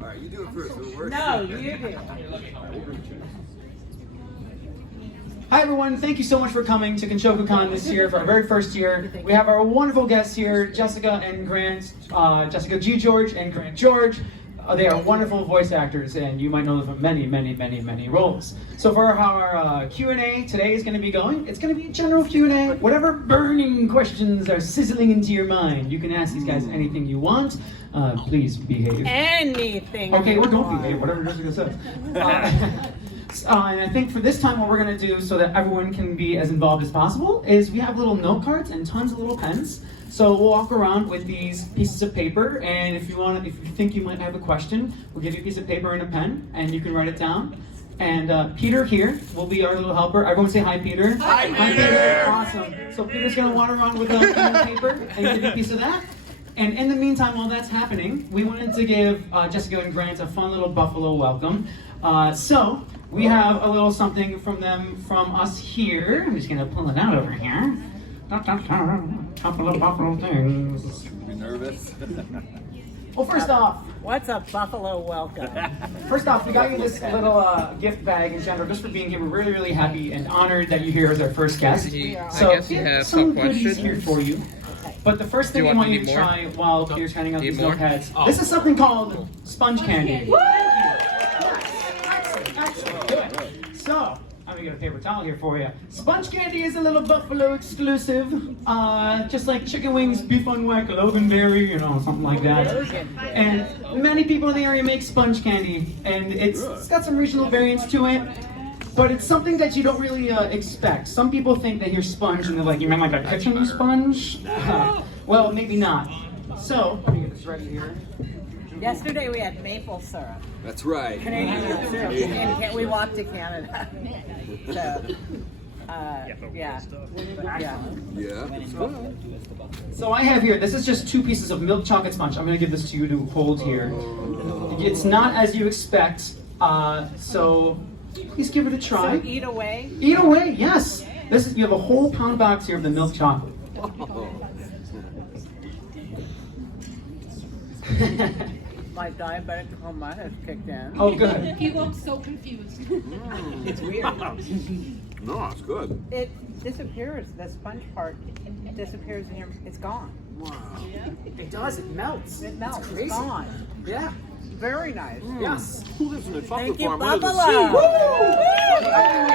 All right, you do it first. No, you do. Hi everyone, thank you so much for coming to Kinshoku Con this year for our very first year. We have our wonderful guests here, Jessica and Grant, Jessica G. George and Grant George. They are wonderful voice actors and you might know them from many roles. So for our Q&A today is going to be going, it's going to be a general Q&A. Whatever burning questions are sizzling into your mind, you can ask these guys anything you want. Please behave. Anything. Okay, well don't behave, whatever Jessica says. And I think for this time what we're going to do so that everyone can be as involved as possible is we have little note cards and tons of little pens. So we'll walk around with these pieces of paper and if you think you might have a question, we'll give you a piece of paper and a pen and you can write it down. And Peter here will be our little helper. Everyone say hi, Peter. Hi, Peter. Awesome. So Peter's going to wander around with a pen and paper and give you a piece of that. And in the meantime, while that's happening, we wanted to give Jessica and Grant a fun little buffalo welcome. So we have a little something from us here. I'm just gonna pull it out over here. Couple of buffalo things. You nervous? Well, first off, What's a buffalo welcome? we got you this little gift bag in general just for being here. We're really happy and honored that you're here as our first guest. So I guess you have some some goodies questions. here for you. But the first thing we want you to try while Peter's handing out these notepads, this is something called sponge candy. Excellent. Good. So, I'm gonna get a paper towel here for you. Sponge candy is a little Buffalo exclusive, just like chicken wings, beef on whack, loganberry, you know, something like that. And many people in the area make sponge candy, and it's got some regional variants to it. But it's something that you don't really expect. Some people think they hear sponge and they're like, you mean like a kitchen sponge? Well, maybe not. So, let me get this ready here. Yesterday we had maple syrup. That's right. Canadian syrup. And we walked to Canada. So, yeah. Yeah. That's good. So I have here, this is just 2 pieces of milk chocolate sponge. I'm going to give this to you to hold here. It's not as you expect, so please give it a try. So eat away. Eat away, yes. You have a whole pound box here of the milk chocolate. My diabetic coma has kicked in. Oh, good. He looks so confused. It's weird. No, it's good. It disappears. The sponge part disappears and it's gone. Wow. It does, it melts. It melts. It's It's crazy. gone. Yeah. Very nice. Yes. Who lives in a chocolate Thank you, farm under the Buffalo. sea? We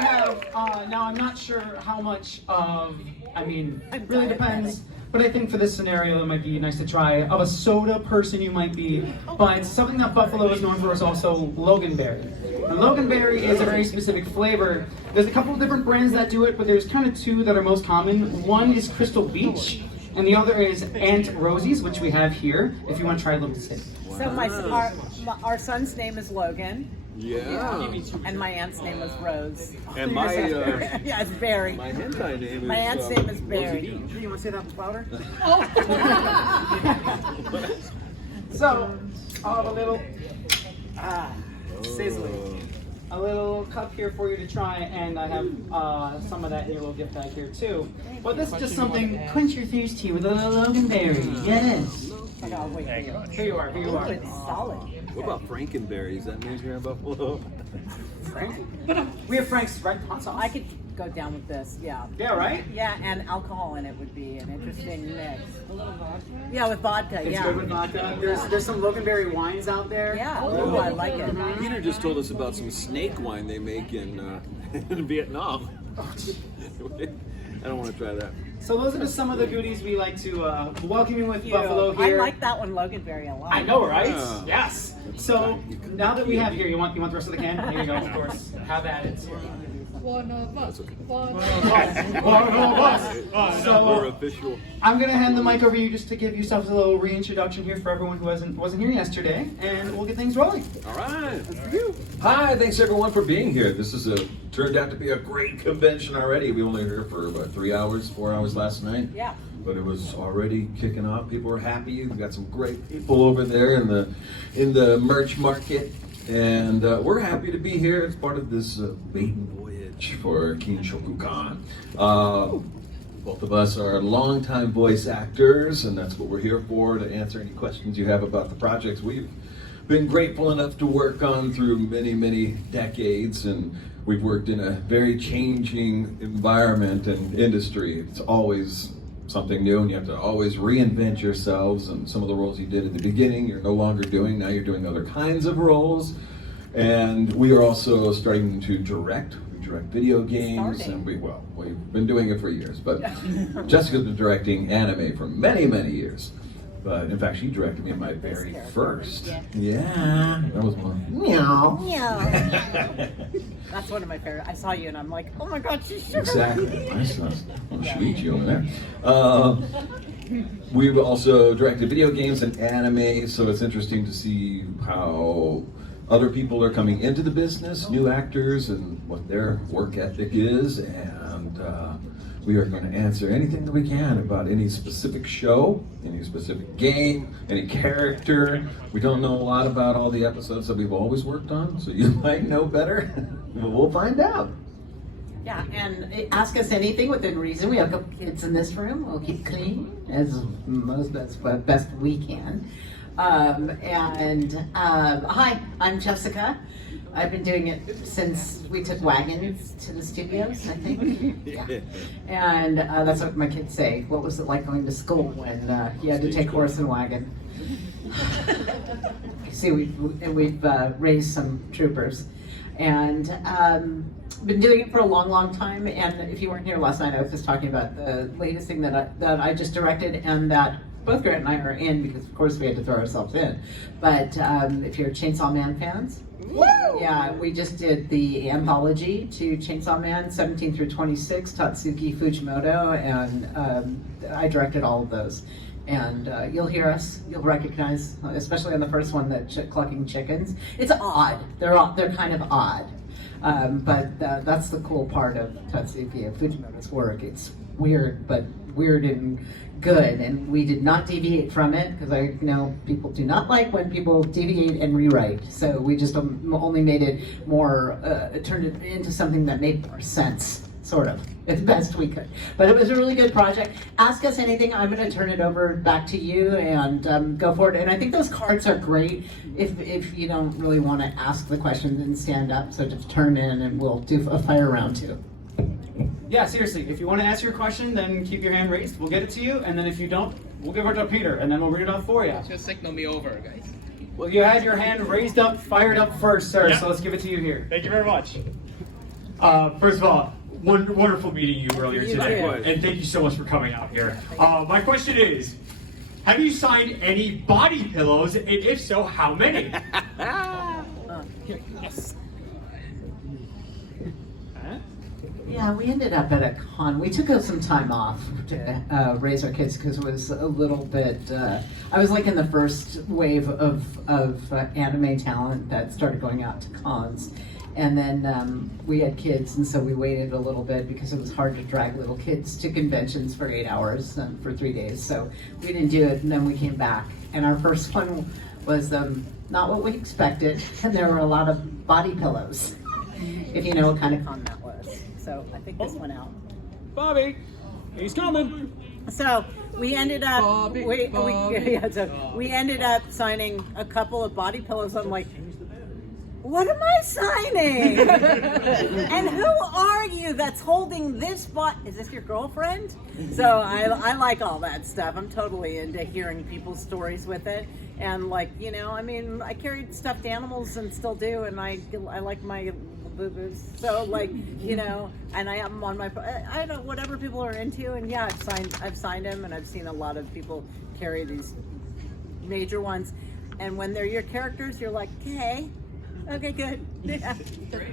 have, now I'm not sure how much of, it really depends, but I think for this scenario it might be nice to try. Of a soda person you might be, but something that Buffalo is known for is also loganberry. And loganberry is a very specific flavor. There's a couple of different brands that do it, but there's kind of 2 that are most common. One is Crystal Beach, and the other is Aunt Rosie's, which we have here, if you want to try a little sip. So our son's name is Logan. Yeah. And my aunt's name is Rose. And my Yeah, it's Barry. my hentai name is My aunt's name is Barry. Rosie Beach. Do you want to say that louder? Oh. So, I'll have a little sizzling. A little cup here for you to try, and I have some of that in your little gift bag here too. But this is just something, quench your thirst here with a little loganberry. Yes. Oh, wait, Here you are, here you are. it's solid. What about Frankenberries? That means you're in Buffalo. Frank? We have Frank's right hot sauce. I could go down with this, yeah. Yeah, right? Yeah, and alcohol in it would be an interesting mix. A little vodka? Yeah, with vodka, It's yeah. good with vodka. There's some loganberry wines out there. Yeah, ooh, I like it. Peter just told us about some snake wine they make in Vietnam. I don't want to try that. So those are just some of the goodies we like to welcome you with Buffalo I here. like that one, Loganberry, a lot. I know, right? Yeah. Yes. So now that we have here, you want the rest of the can? Here you go, of course. Have at it. One of us. One of us. So We're official. I'm gonna hand the mic over to you just to give yourself a little reintroduction here for everyone who wasn't here yesterday, and we'll get things rolling. All right. That's for you. Hi, thanks everyone for being here. This is turned out to be a great convention already. We only were here for about 3 hours, 4 hours last night. Yeah. But it was already kicking off. People were happy. We've got some great people over there in the merch market, and we're happy to be here. It's part of this maiden voyage for Kinshoku Con. Both of us are longtime voice actors, and that's what we're here for, to answer any questions you have about the projects we've been grateful enough to work on through many, many decades. And we've worked in a very changing environment and industry. It's always something new, and you have to always reinvent yourselves. And some of the roles you did at the beginning, you're no longer doing. Now you're doing other kinds of roles. And we are also starting to direct. We direct video games, and we've been doing it for years. But Jessica's been directing anime for many, many years. But in fact, she directed me in my very first. Yeah, that was one. Meow. That's one of my favorite. I saw you and I'm like, oh my God, she's sugar. Exactly. Nice. Sweet you over there. We've also directed video games and anime, so it's interesting to see how other people are coming into the business, new actors, and what their work ethic is. And we are going to answer anything that we can about any specific show, any specific game, any character. We don't know a lot about all the episodes that we've always worked on, so you might know better. But we'll find out. Yeah, and ask us anything within reason. We have a couple kids in this room. We'll keep clean as best we can. Hi, I'm Jessica. I've been doing it since we took wagons to the studios, I think. Yeah. And that's what my kids say. What was it like going to school when you had to take horse and wagon? See, we've raised some troopers. And been doing it for a long, long time. And if you weren't here last night, I was just talking about the latest thing that I just directed, and that both Grant and I are in, because of course we had to throw ourselves in. But if you're Chainsaw Man fans, yeah, we just did the anthology to Chainsaw Man 17 through 26, Tatsuki Fujimoto, and I directed all of those. And you'll hear us, you'll recognize, especially on the first one, that clucking chickens. It's odd. They're kind of odd, but that's the cool part of Tatsuki Fujimoto's work. It's weird, but weird and good. And we did not deviate from it, because I know people do not like when people deviate and rewrite. So we just only made it more, turned it into something that made more sense. Sort of, as best we could. But it was a really good project. Ask us anything. I'm going to turn it over back to you and go for it. And I think those cards are great if you don't really want to ask the questions and stand up. So just turn in and we'll do a fire round too. Yeah, seriously, if you want to ask your question, then keep your hand raised. We'll get it to you. And then if you don't, we'll give it to Peter, and then we'll read it off for you. Just signal me over, guys. Well, you had your hand raised up, fired up first, sir. Yeah. So let's give it to you here. Thank you very much. First of all, wonderful meeting you earlier today, and thank you so much for coming out here. My question is, have you signed any body pillows, and if so, how many? Yes. Yeah, we ended up at a con. We took some time off to raise our kids because it was a little bit. I was like in the first wave of anime talent that started going out to cons. And then we had kids, and so we waited a little bit because it was hard to drag little kids to conventions for 8 hours for 3 days. So we didn't do it, and then we came back. And our first one was not what we expected, and there were a lot of body pillows, if you know what kind of con that was. So I think this went out. Bobby, he's coming. So we ended up Bobby, we ended up signing a couple of body pillows. I'm like, what am I signing? And who are you that's holding this is this your girlfriend? So I like all that stuff. I'm totally into hearing people's stories with it. And like, I mean, I carried stuffed animals and still do, and I like my boo-boos. So like, and I have them on my, I don't know, whatever people are into. And yeah, I've signed them, and I've seen a lot of people carry these major ones. And when they're your characters, you're like, okay, good. Yeah.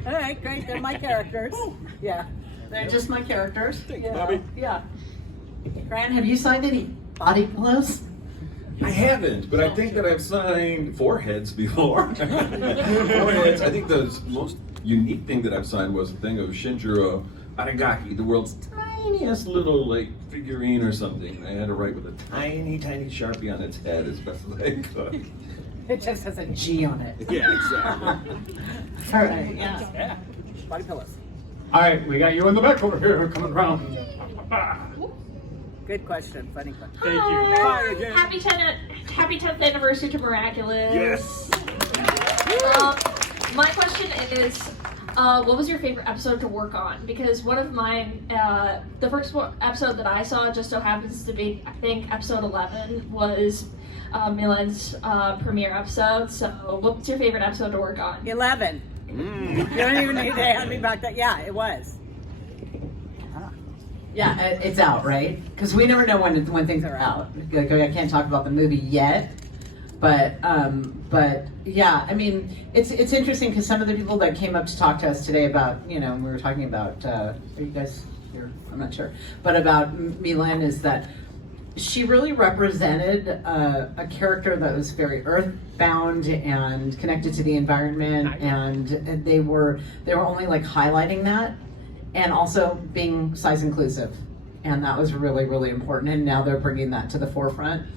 All right, great. They're my characters. Yeah, they're just my characters. Thanks, Bobby. Yeah. Grant, have you signed any body pillows? I haven't, but I think that I've signed foreheads before. Foreheads. I think the most unique thing that I've signed was a thing of Shinjiro Aragaki, the world's tiniest little figurine or something. I had to write with a tiny Sharpie on its head as best as I could. It just has a G on it. Yeah, exactly. All right, yeah. Body pillows. All right, we got you in the back over here coming around. Good question. Funny question. Thank you. Hi again. Happy 10th anniversary to Miraculous. Yes. My question is, what was your favorite episode to work on? Because one of mine, the first episode that I saw just so happens to be, I think, episode 11 was Milan's premiere episode. So what's your favorite episode to work on? 11. You don't even need to ask me about that. Yeah, it was. Yeah, it's out, right? Because we never know when things are out. Like, I can't talk about the movie yet, but yeah, I mean, it's interesting because some of the people that came up to talk to us today about, we were talking about, are you guys here? I'm not sure, but about Milan is that she really represented a character that was very earthbound and connected to the environment, and they were only like highlighting that. And also being size inclusive. And that was really, really important. And now they're bringing that to the forefront.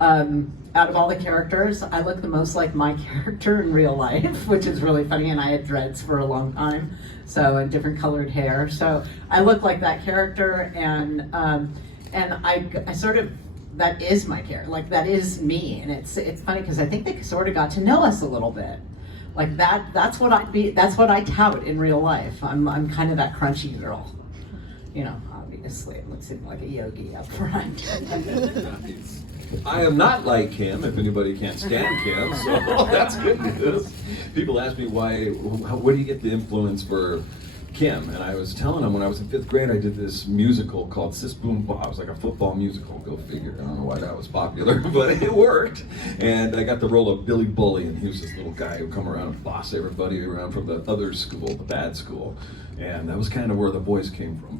Out of all the characters, I look the most like my character in real life, which is really funny. And I had dreads for a long time, and different colored hair. So I look like that character, and I sort of, that is my character. Like, that is me. And it's funny because I think they sort of got to know us a little bit. Like that's what I tout in real life. I'm kind of that crunchy girl. Obviously it looks like a yogi up front. I am not like Kim, if anybody can't stand Kim, so that's good news. People ask me where do you get the influence for Kim? And I was telling them when I was in 5th grade, I did this musical called Sis Boom Ba. It was like a football musical, go figure. I don't know why that was popular, but it worked. And I got the role of Billy Bully, and he was this little guy who would come around and boss everybody around from the other school, the bad school. And that was kind of where the voice came from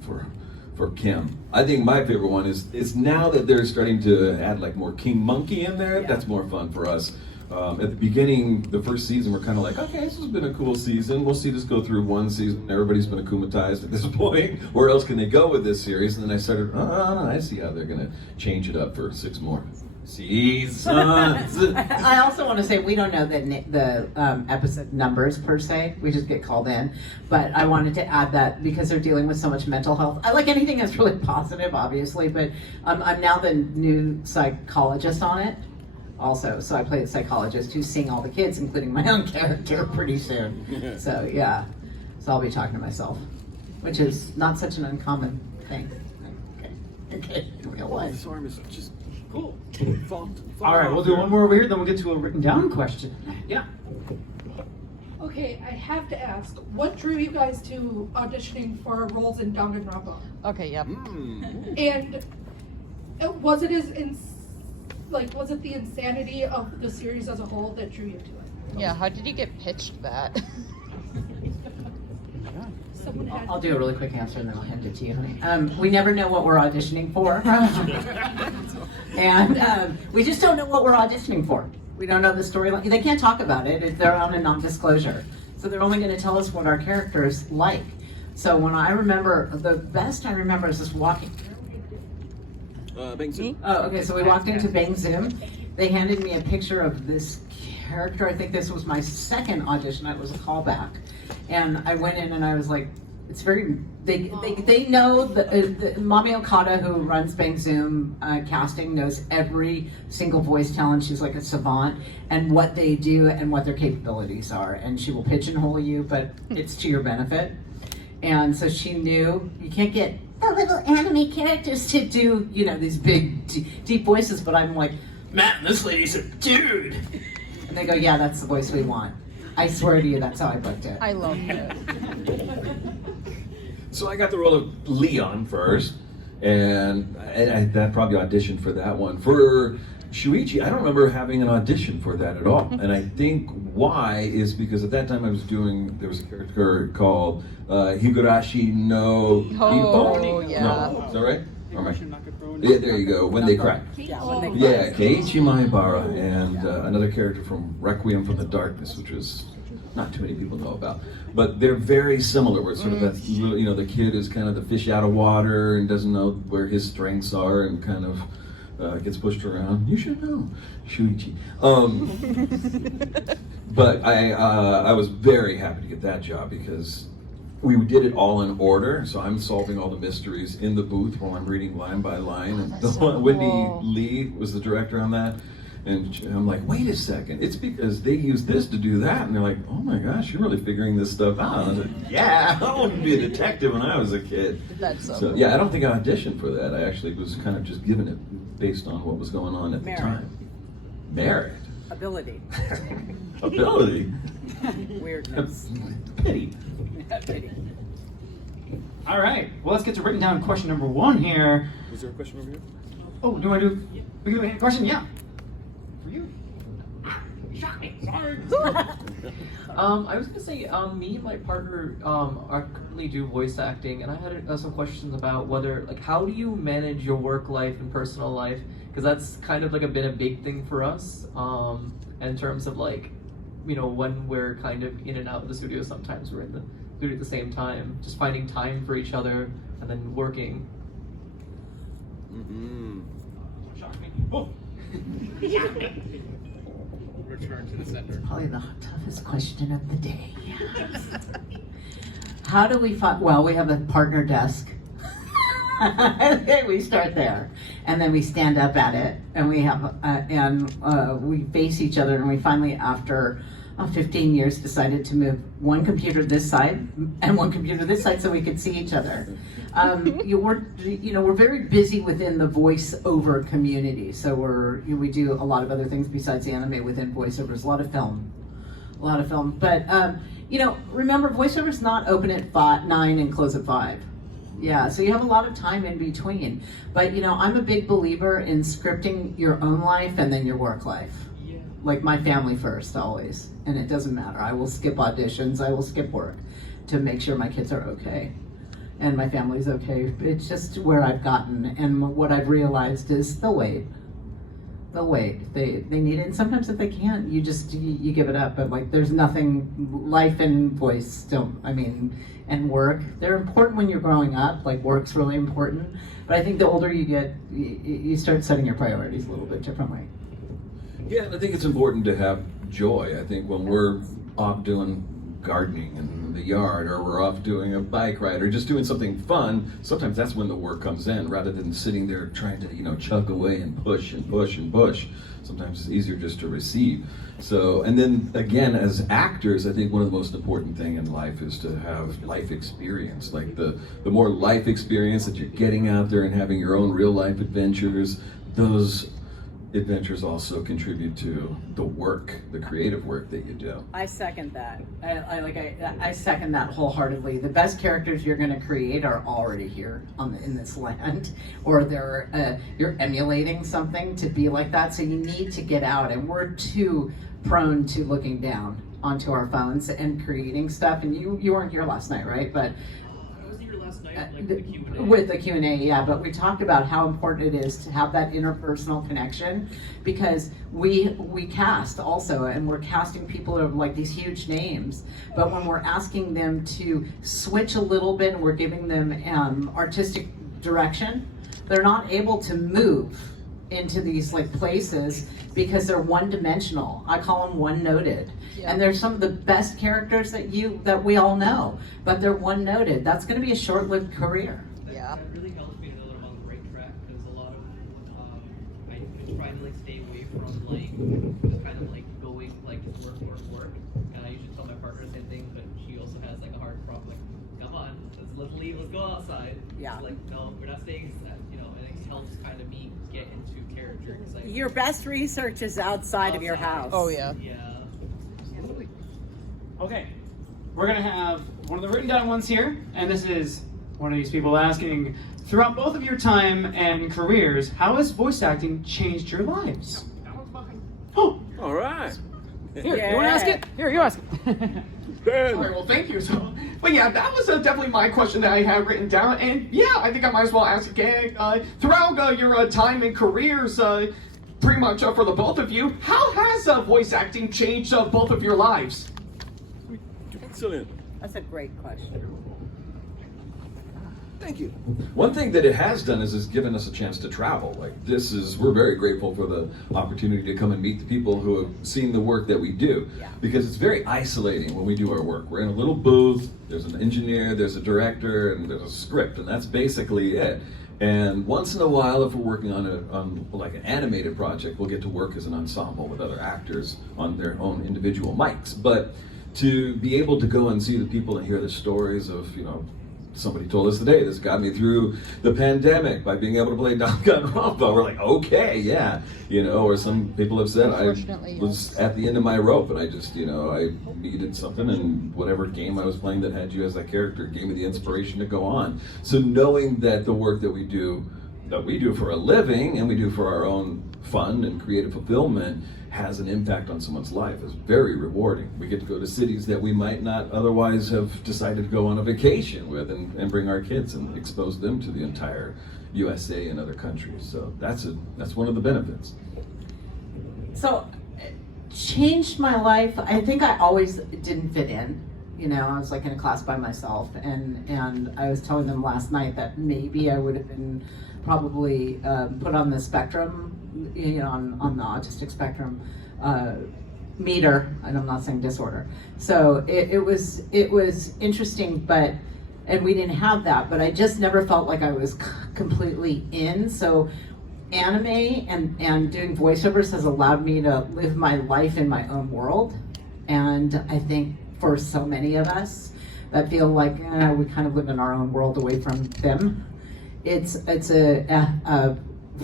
for Kim. I think my favorite one is now that they're starting to add like more King Monkey in there, that's more fun for us. At the beginning, the first season, we're kind of like, okay, this has been a cool season. We'll see this go through one season. Everybody's been akumatized at this point. Where else can they go with this series? And then I started, I see how they're going to change it up for 6 more seasons. I also want to say we don't know the episode numbers per se. We just get called in. But I wanted to add that because they're dealing with so much mental health. I like anything that's really positive, obviously, but I'm now the new psychologist on it. Also, so I play a psychologist who's seeing all the kids, including my own character, pretty soon. So yeah, so I'll be talking to myself, which is not such an uncommon thing. Okay, in real life. This arm is just cool. All right, we'll do one more over here, then we'll get to a written down question. Yeah. Okay, I have to ask, what drew you guys to auditioning for roles in Danganronpa? Okay, yep. And was it was it the insanity of the series as a whole that drew you to it? Yeah, how did you get pitched that? Someone had I'll do a really quick answer and then I'll hand it to you, honey. We never know what we're auditioning for. And we just don't know what we're auditioning for. We don't know the storyline. They can't talk about it. They're on a non-disclosure. So they're only going to tell us what our characters like. So when I remember, the best I remember is just walking. Bang Zoom. Oh, okay, so we walked into Bang Zoom. They handed me a picture of this character. I think this was my second audition. It was a callback. And I went in and I was like, it's very, they know, the Mami Okada, who runs Bang Zoom casting, knows every single voice talent. She's like a savant, and what they do and what their capabilities are. And she will pigeonhole you, but it's to your benefit. And so she knew, you can't get the little anime characters to do, these big, deep voices, but I'm like, man, this lady's a dude. And they go, yeah, that's the voice we want. I swear to you, that's how I booked it. I love it. So I got the role of Leon first, and that probably auditioned for that one. For Shuichi, I don't remember having an audition for that at all. And I think why is because at that time there was a character called Higurashi no Hiboni. Yeah. No, is that right? Yeah, there you go, When They Cry. Yeah, when they Yeah, Keiichi Maebara, and another character from Requiem from the Darkness, which is not too many people know about. But they're very similar, where it's sort of that, the kid is kind of the fish out of water and doesn't know where his strengths are and kind of gets pushed around. You should know, Shuichi. But I was very happy to get that job because we did it all in order, so I'm solving all the mysteries in the booth while I'm reading line by line. And Wendy Lee was the director on that. And I'm like, wait a second, it's because they use this to do that. And they're like, oh my gosh, you're really figuring this stuff out. And I was like, yeah, I wanted to be a detective when I was a kid. That's So yeah, I don't think I auditioned for that. I actually was kind of just given it based on what was going on at the time. Merit. Ability. Ability. Weirdness. Pity. Pity. All right. Well, let's get to written down question number 1 here. Was there a question over here? Oh, do I do? We do a question? Yeah. For you. I was gonna say, me and my partner are currently do voice acting, and I had some questions about whether, like, how do you manage your work life and personal life? Because that's kind of like been a big thing for us, in terms of like, you know, when we're kind of in and out of the studio. Sometimes we're in the studio at the same time, just finding time for each other and then working. Mm-hmm. Oh. Return to the center. Probably the toughest question of the day. How do we find, well, we have a partner desk. We start there, and then we stand up at it, and we have, we face each other, and we finally, after 15 years, decided to move one computer this side and one computer this side so we could see each other. We're very busy within the voiceover community, so we do a lot of other things besides anime within voiceovers. A lot of film. But remember, voiceover's not open at 9 and close at 5. Yeah, so you have a lot of time in between. But I'm a big believer in scripting your own life and then your work life. Like my family first, always. And it doesn't matter. I will skip auditions, I will skip work to make sure my kids are okay and my family's okay. It's just where I've gotten, and what I've realized is they'll wait. They need it, and sometimes if they can't, you give it up. But like, there's nothing, life and voice and work, they're important when you're growing up. Like, work's really important, but I think the older you get, you start setting your priorities a little bit differently. Yeah, I think it's important to have joy. I think when we're off doing gardening in the yard, or we're off doing a bike ride, or just doing something fun, sometimes that's when the work comes in, rather than sitting there trying to chug away and push and push and push. Sometimes it's easier just to receive. So, and then again, as actors, I think one of the most important thing in life is to have life experience. Like the more life experience that you're getting out there and having your own real life adventures, those adventures also contribute to the work, the creative work that you do. I second that. I second that wholeheartedly. The best characters you're going to create are already here in this land, or you're emulating something to be like that. So you need to get out, and we're too prone to looking down onto our phones and creating stuff. And you weren't here last night, right? But with the Q&A, yeah, but we talked about how important it is to have that interpersonal connection, because we cast also, and we're casting people of like these huge names, but when we're asking them to switch a little bit and we're giving them artistic direction, they're not able to move into these like places because they're one-dimensional. I call them one-noted. Yeah. And they're some of the best characters that we all know, but they're one-noted. That's going to be a short-lived career. Yeah. It really helps me to know that I'm on the right track, because a lot of I try to like stay away from like just kind of like going like just work. And I usually tell my partner the same thing, but she also has like a hard problem. Like, come on, let's leave, let's go outside. Yeah. It's like, no, we're not staying. And it helps kind of me get into character. Your best research is outside of your house. Oh yeah. Yeah. Okay, we're gonna have one of the written down ones here, and this is one of these people asking, throughout both of your time and careers, how has voice acting changed your lives? Oh, all right. Here, you want to ask it? Here, you ask it. Ben. All right, well, thank you. But yeah, that was definitely my question that I had written down, and yeah, I think I might as well ask again. Throughout your time and careers, pretty much for the both of you, how has voice acting changed both of your lives? Excellent. That's a great question. Thank you. One thing that it has done is given us a chance to travel. Like we're very grateful for the opportunity to come and meet the people who have seen the work that we do. Yeah. Because it's very isolating when we do our work. We're in a little booth, there's an engineer, there's a director, and there's a script, and that's basically it. And once in a while, if we're working on like an animated project, we'll get to work as an ensemble with other actors on their own individual mics. But to be able to go and see the people and hear the stories of, somebody told us today, this got me through the pandemic by being able to play Danganronpa. We're like, okay, yeah. Or some people have said, I was at the end of my rope and I just, I needed something, and whatever game I was playing that had you as that character gave me the inspiration to go on. So knowing that the work that we do for a living and we do for our own fun and creative fulfillment has an impact on someone's life is very rewarding. We get to go to cities that we might not otherwise have decided to go on a vacation with and bring our kids and expose them to the entire USA and other countries. So that's one of the benefits. So, it changed my life. I think I always didn't fit in. I was like in a class by myself, and I was telling them last night that maybe I would have been probably put on the spectrum, on the autistic spectrum meter, and I'm not saying disorder. So it was interesting, and we didn't have that, but I just never felt like I was completely in. So anime and doing voiceovers has allowed me to live my life in my own world, and I think for so many of us that feel like we kind of live in our own world away from them, it's a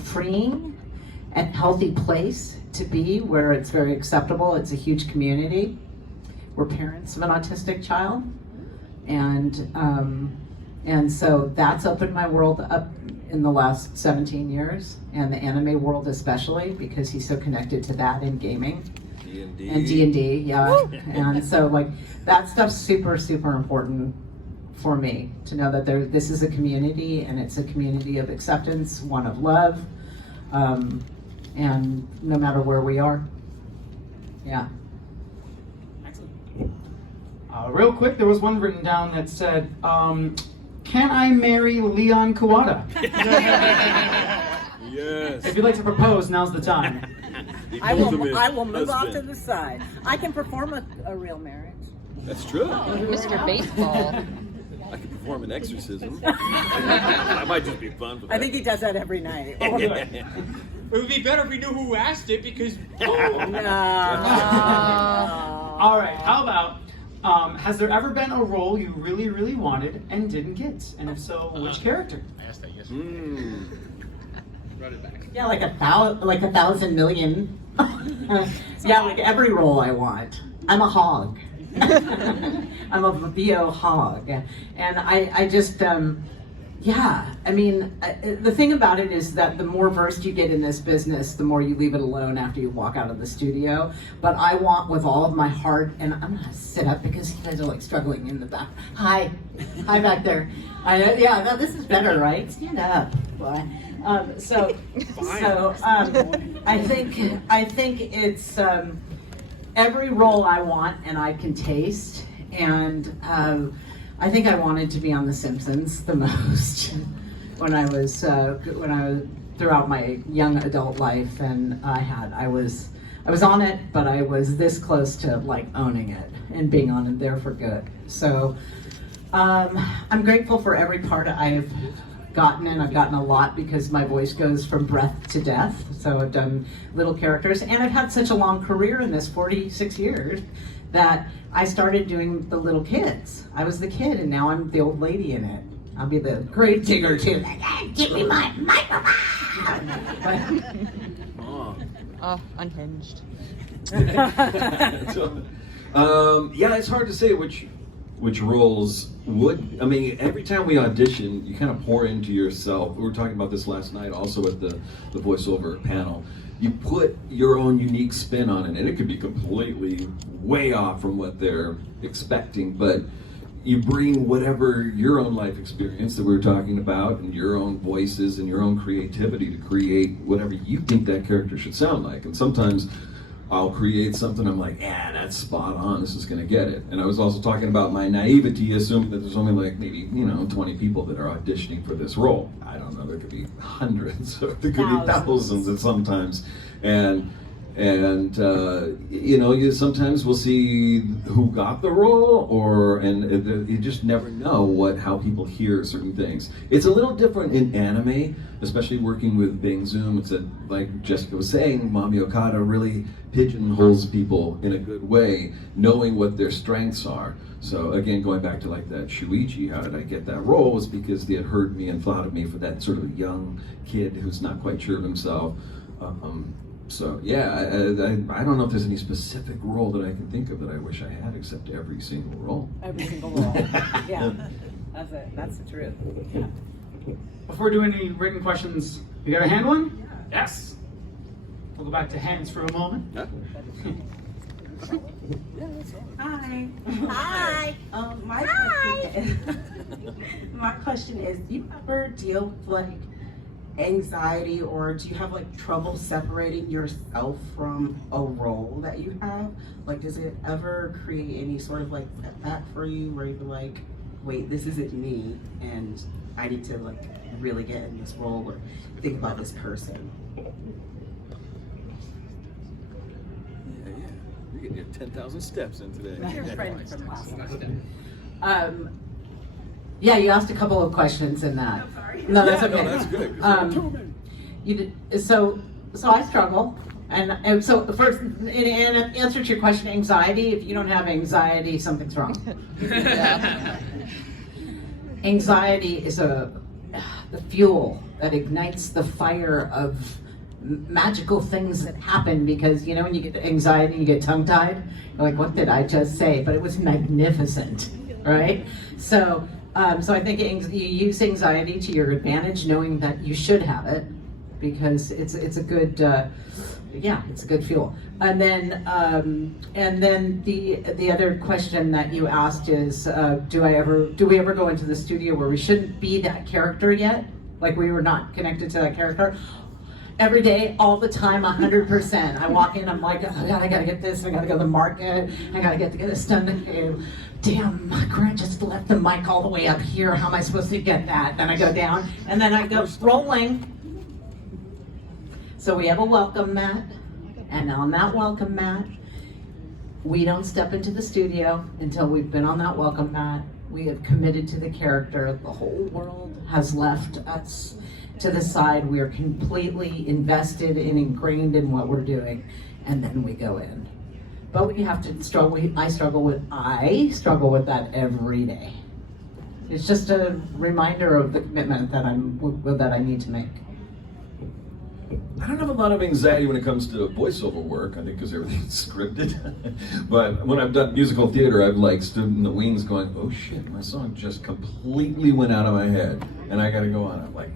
freeing and healthy place to be, where it's very acceptable. It's a huge community. We're parents of an autistic child, and so that's opened my world up in the last 17 years, and the anime world especially, because he's so connected to that in gaming. D&D. And D&D, yeah. And so like that stuff's super, super important for me to know that this is a community, and it's a community of acceptance, one of love, and no matter where we are. Yeah. Real quick, there was one written down that said, can I marry Leon Kawada? Yes. If you'd like to propose, now's the time. I will move off to the side. I can perform a real marriage. That's true. Mr. Baseball. I could perform an exorcism. That might just be fun. I think he does that every night. It would be better if we knew who asked it, because... No. All right, how about, has there ever been a role you really, really wanted and didn't get? And if so, which character? I asked that yesterday. Run it back. Yeah, like a thousand million. Yeah, like every role I want. I'm a hog. I'm a VO hog. And I just, yeah, I mean, the thing about it is that the more versed you get in this business, the more you leave it alone after you walk out of the studio. But I want with all of my heart, and I'm gonna sit up because you guys are like struggling in the back. Hi back there. Yeah, no, this is better, right? Stand up. Boy. I think it's every role I want and I can taste, and I think I wanted to be on The Simpsons the most when I was throughout my young adult life, and I was on it, but I was this close to like owning it and being on it there for good. So I'm grateful for every part I've gotten, and I've gotten a lot because my voice goes from breath to death. So I've done little characters, and I've had such a long career in this, 46 years, that I started doing the little kids. I was the kid, and now I'm the old lady in it. I'll be the grave digger too. Like, hey, give me my microphone. Unhinged. So, yeah, it's hard to say which roles would. I mean, every time we audition, you kind of pour into yourself. We were talking about this last night also at the voiceover panel. You put your own unique spin on it, and it could be completely way off from what they're expecting, but you bring whatever your own life experience that we were talking about, and your own voices and your own creativity to create whatever you think that character should sound like. And sometimes I'll create something, I'm like, yeah, that's spot on, this is gonna get it. And I was also talking about my naivety, assuming that there's only like maybe, 20 people that are auditioning for this role. I don't know, there could be hundreds, or there could be thousands at sometimes. And you sometimes will see who got the role, and you just never know how people hear certain things. It's a little different in anime, especially working with Bing Zoom. It's like Jessica was saying, Mami Okada really pigeonholes people in a good way, knowing what their strengths are. So again, going back to like that Shuichi, how did I get that role? Was because they had heard me and thought of me for that sort of young kid who's not quite sure of himself. So yeah, I don't know if there's any specific role that I can think of that I wish I had, except every single role. Every single role. Yeah, that's it. That's the truth. Yeah. Before doing any written questions, you got a hand one? Yes. We'll go back to hands for a moment. Hi. Hi. My question is, do you ever deal with like anxiety, or do you have like trouble separating yourself from a role that you have? Like, does it ever create any sort of like setback for you where you're like, wait, this isn't me and I need to like really get in this role or think about this person? You're getting your 10,000 steps in today. Your friend from last night. Yeah, you asked a couple of questions in that. I'm sorry. No, that's Yeah, okay. no, that's good. You did, so I struggle, and so first, in answer to your question, anxiety. If you don't have anxiety, something's wrong. Anxiety is the fuel that ignites the fire of magical things that happen, because when you get anxiety, you get tongue-tied. You're like, what did I just say? But it was magnificent, right? So I think you use anxiety to your advantage, knowing that you should have it, because it's a good it's a good fuel. And then the other question that you asked is, do we ever go into the studio where we shouldn't be that character yet? Like we were not connected to that character? Every day, all the time, 100%. I walk in, I'm like, oh God, I gotta get this, I gotta go to the market, I gotta get this done. Damn, my Grant just left the mic all the way up here. How am I supposed to get that? Then I go down, and then I go rolling. So we have a welcome mat, and on that welcome mat, we don't step into the studio until we've been on that welcome mat. We have committed to the character. The whole world has left us to the side. We are completely invested and ingrained in what we're doing, and then we go in. But we have to struggle. I struggle with that every day. It's just a reminder of the commitment that I need to make. I don't have a lot of anxiety when it comes to voiceover work, I think because everything's scripted. But when I've done musical theater, I've like stood in the wings going, oh shit, my song just completely went out of my head, and I gotta go on. I'm like,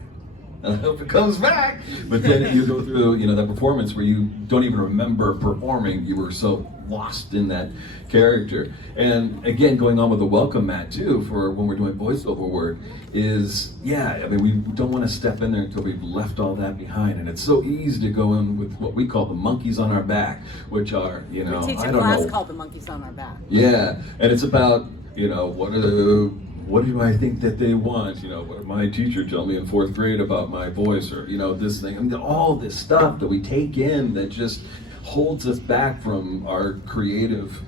I hope it comes back. But then you go through, that performance where you don't even remember performing. You were so lost in that character. And again, going on with the welcome mat too, for when we're doing voiceover work, is we don't want to step in there until we've left all that behind. And it's so easy to go in with what we call the monkeys on our back, which are, We teach a class called The Monkeys on Our Back. Yeah, and it's about, what do I think that they want? What did my teacher tell me in 4th grade about my voice, or this thing? All this stuff that we take in that just holds us back from our creative,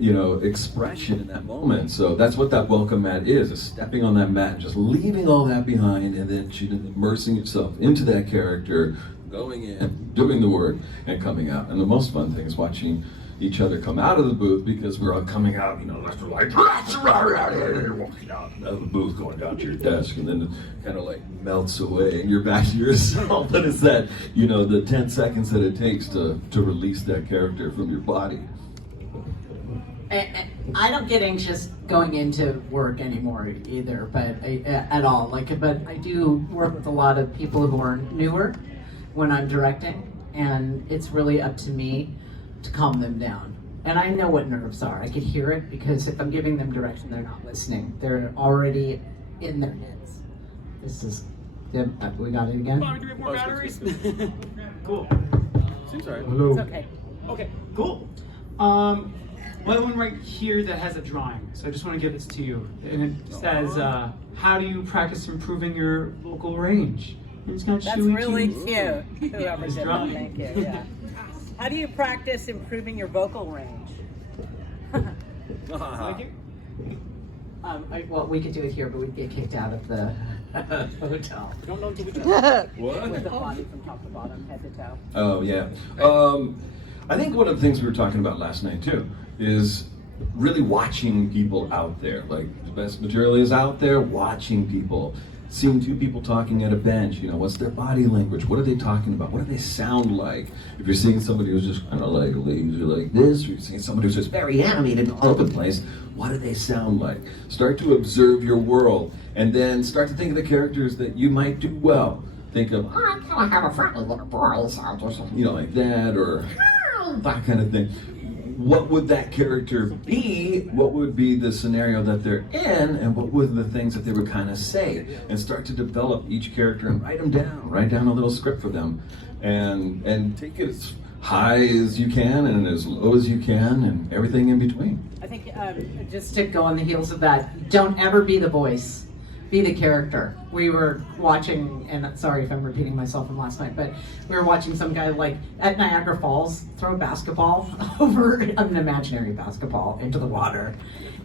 expression in that moment. So that's what that welcome mat is stepping on that mat and just leaving all that behind, and then immersing yourself into that character, going in, doing the work, and coming out. And the most fun thing is watching each other come out of the booth, because we're all coming out, left or right, walking out of the booth, going down to your desk, and then it kind of like melts away, and you're back to yourself. But it's that, the 10 seconds that it takes to release that character from your body. I don't get anxious going into work anymore either, but at all. But I do work with a lot of people who are newer when I'm directing, and it's really up to me to calm them down. And I know what nerves are. I could hear it, because if I'm giving them direction, they're not listening. They're already in their heads. We got it again? Do we have more batteries? Cool. Seems all right. Hello. It's okay. Okay, cool. Well, one right here that has a drawing, so I just want to give this to you. And it says, how do you practice improving your vocal range? And it's got That's Shuichi. really cute. Whoever His did that, drawing. thank you. Yeah. How do you practice improving your vocal range? Thank you. Well, we could do it here, but we'd get kicked out of the hotel. Don't do it. What? With the body from top to bottom, head to toe. Oh, yeah. I think one of the things we were talking about last night, too, is really watching people out there. Like, the best material is out there, watching people. Seeing two people talking at a bench, you know, what's their body language? What are they talking about? What do they sound like? If you're seeing somebody who's just kind of like lazy like this, or you're seeing somebody who's just very animated and all over the place, what do they sound like? Start to observe your world, and then start to think of the characters that you might do well. Think of, I kind of have a friendly little voice, you know, like that, or that kind of thing. What would that character be? What would be the scenario that they're in? And what would the things that they would kind of say? And start to develop each character and write them down. Write down a little script for them. And take it as high as you can and as low as you can and everything in between. I think just to go on the heels of that, don't ever be the voice. Be the character. We were watching, and sorry if I'm repeating myself from last night, but we were watching some guy like at Niagara Falls throw a basketball over an imaginary basketball into the water.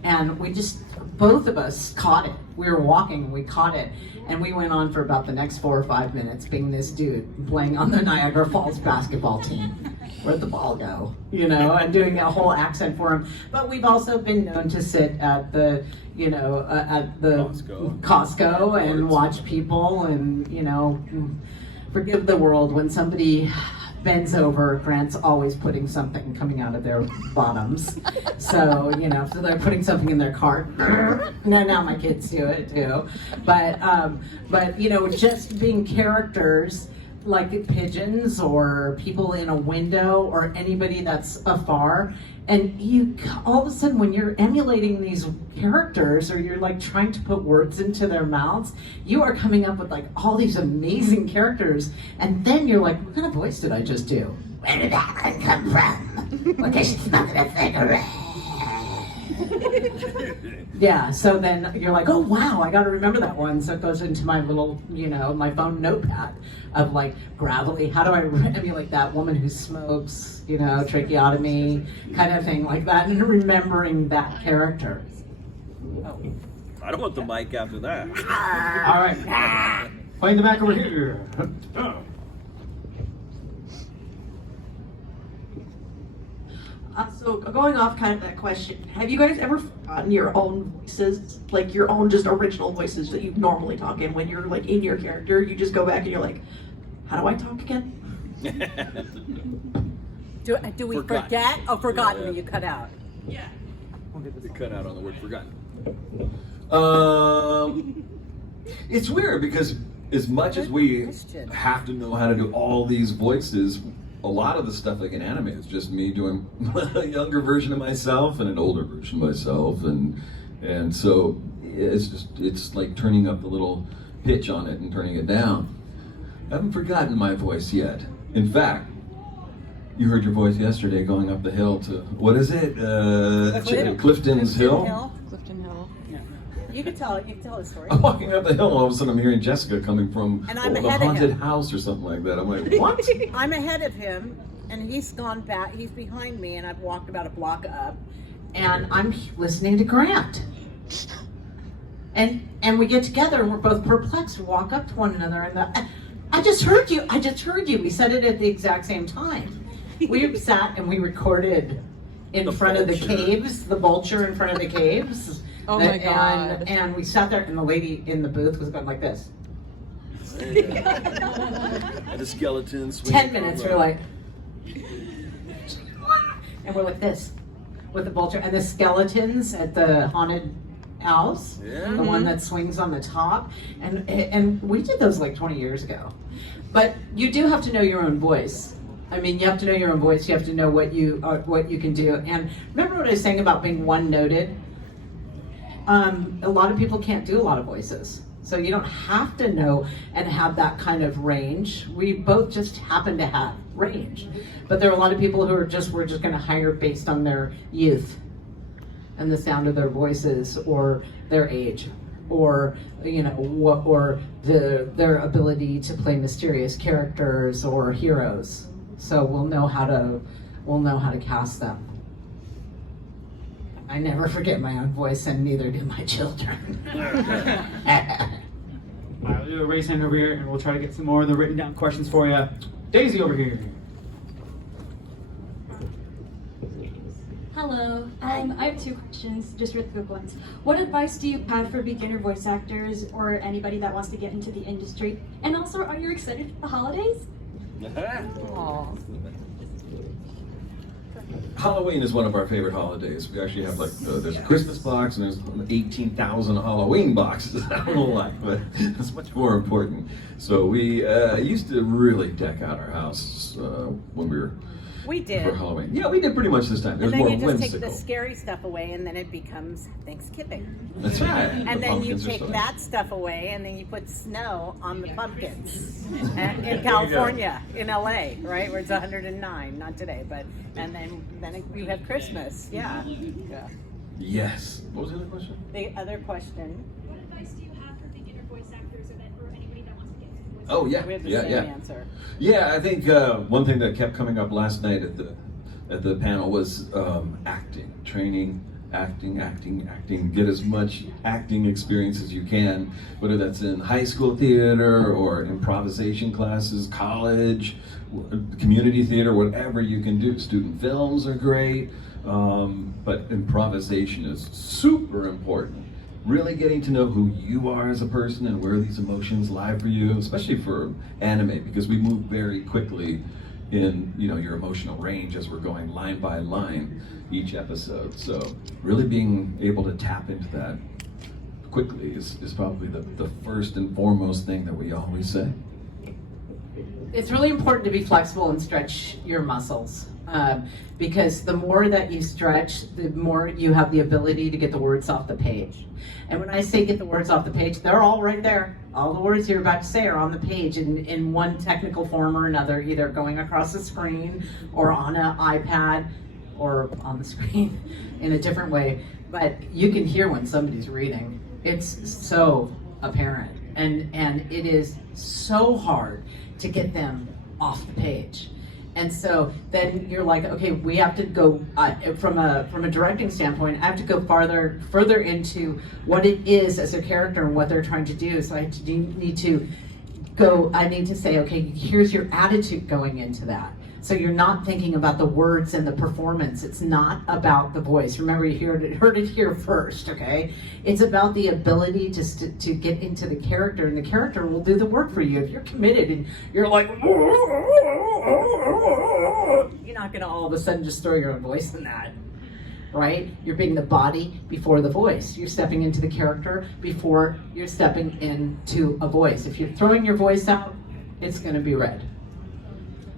And we just, both of us caught it. We were walking, we caught it. And we went on for about the next 4 or 5 minutes being this dude playing on the Niagara Falls basketball team. Where'd the ball go? You know, and doing a whole accent for him. But we've also been known to sit at the, you know, at the Costco and watch people and, you know, forgive the world when somebody bends over. Grant's always putting something coming out of their bottoms. So, you know, so they're putting something in their cart. Now my kids do it too. But you know, just being characters like pigeons or people in a window or anybody that's afar. And you, all of a sudden, when you're emulating these characters or you're like trying to put words into their mouths, you are coming up with like all these amazing characters. And then you're like, what kind of voice did I just do? Where did that one come from? Look, she's smoking a cigarette. Yeah, so then you're like, oh wow, I gotta remember that one. So it goes into my little, you know, my phone notepad of like gravelly, how do I emulate that woman who smokes, you know, tracheotomy, kind of thing like that, and remembering that character. Oh. I don't want the mic after that. All right, play in the back over here. So going off kind of that question, have you guys ever forgotten your own voices, like your own just original voices that you normally talk in when you're like in your character? You just go back and you're like, how do I talk again? Do we forget? Oh, forgotten. Yeah. You cut out. Yeah. You cut out on the word forgotten. It's weird because as much as we have to know how to do all these voices, a lot of the stuff like in anime is just me doing a younger version of myself and an older version of myself, and so it's like turning up the little pitch on it and turning it down. I haven't forgotten my voice yet. In fact, you heard your voice yesterday going up the hill to, what is it? Clifton's Hill? Clifton Hill. Yeah. You can tell a story. I'm walking up the hill and all of a sudden I'm hearing Jessica coming from and I'm the haunted house or something like that. I'm like, what? I'm ahead of him and he's gone back, he's behind me and I've walked about a block up and I'm listening to Grant. And we get together and we're both perplexed. We walk up to one another and I just heard you. We said it at the exact same time. We sat and we recorded in front of the caves, the vulture in front of the caves. Oh my God. And we sat there and the lady in the booth was going like this. And the skeletons. 10 minutes, we're like, and we're like this with the vulture and the skeletons at the haunted house, the one that swings on the top, and we did those like 20 years ago. But you do have to know your own voice. I mean, you have to know your own voice. You have to know what you can do. And remember what I was saying about being one-noted? A lot of people can't do a lot of voices. So you don't have to know and have that kind of range. We both just happen to have range. But there are a lot of people who are we're just going to hire based on their youth and the sound of their voices or their age or their ability to play mysterious characters or heroes. So we'll know how to cast them. I never forget my own voice, and neither do my children. I'll do a raise hand over here, and we'll try to get some more of the written down questions for you. Daisy over here. Hello. I have two questions, just really quick ones. What advice do you have for beginner voice actors or anybody that wants to get into the industry? And also, are you excited for the holidays? Aww. Halloween is one of our favorite holidays. We actually have there's a Christmas box and there's 18,000 Halloween boxes. I don't know why, but it's much more important. So we used to really deck out our house when we were for Halloween. Yeah, we did pretty much this time. It was and then more you just whimsical. take the scary stuff away, and then it becomes Thanksgiving. That's right. And The then you pumpkins are take still that stuff away, and then you put snow on the pumpkins. In California, in LA, right, where it's 109, not today, but and then you have Christmas. Yeah. Yes. What was the other question? The other question. What advice do you have for beginner voice actors or anybody that wants to get into voice Oh yeah, We have the yeah, same yeah. answer. Yeah, I think one thing that kept coming up last night at the panel was acting, training, acting. Get as much acting experience as you can, whether that's in high school theater or improvisation classes, college, community theater, whatever you can do. Student films are great, but improvisation is super important. Really getting to know who you are as a person and where these emotions lie for you, especially for anime, because we move very quickly in your emotional range as we're going line by line each episode. So really being able to tap into that quickly is probably the first and foremost thing that we always say. It's really important to be flexible and stretch your muscles. Because the more that you stretch, the more you have the ability to get the words off the page. And when I say get the words off the page, they're all right there. All the words you're about to say are on the page in one technical form or another, either going across the screen or on an iPad or on the screen in a different way. But you can hear when somebody's reading. It's so apparent. And it is so hard to get them off the page. And so then you're like, okay, we have to go from a directing standpoint. I have to go further into what it is as a character and what they're trying to do. So I need to say, okay, here's your attitude going into that. So you're not thinking about the words and the performance. It's not about the voice. Remember, you heard it here first, okay? It's about the ability to get into the character, and the character will do the work for you. If you're committed and you're like, you're not gonna all of a sudden just throw your own voice in that, right? You're being the body before the voice. You're stepping into the character before you're stepping into a voice. If you're throwing your voice out, it's gonna be read.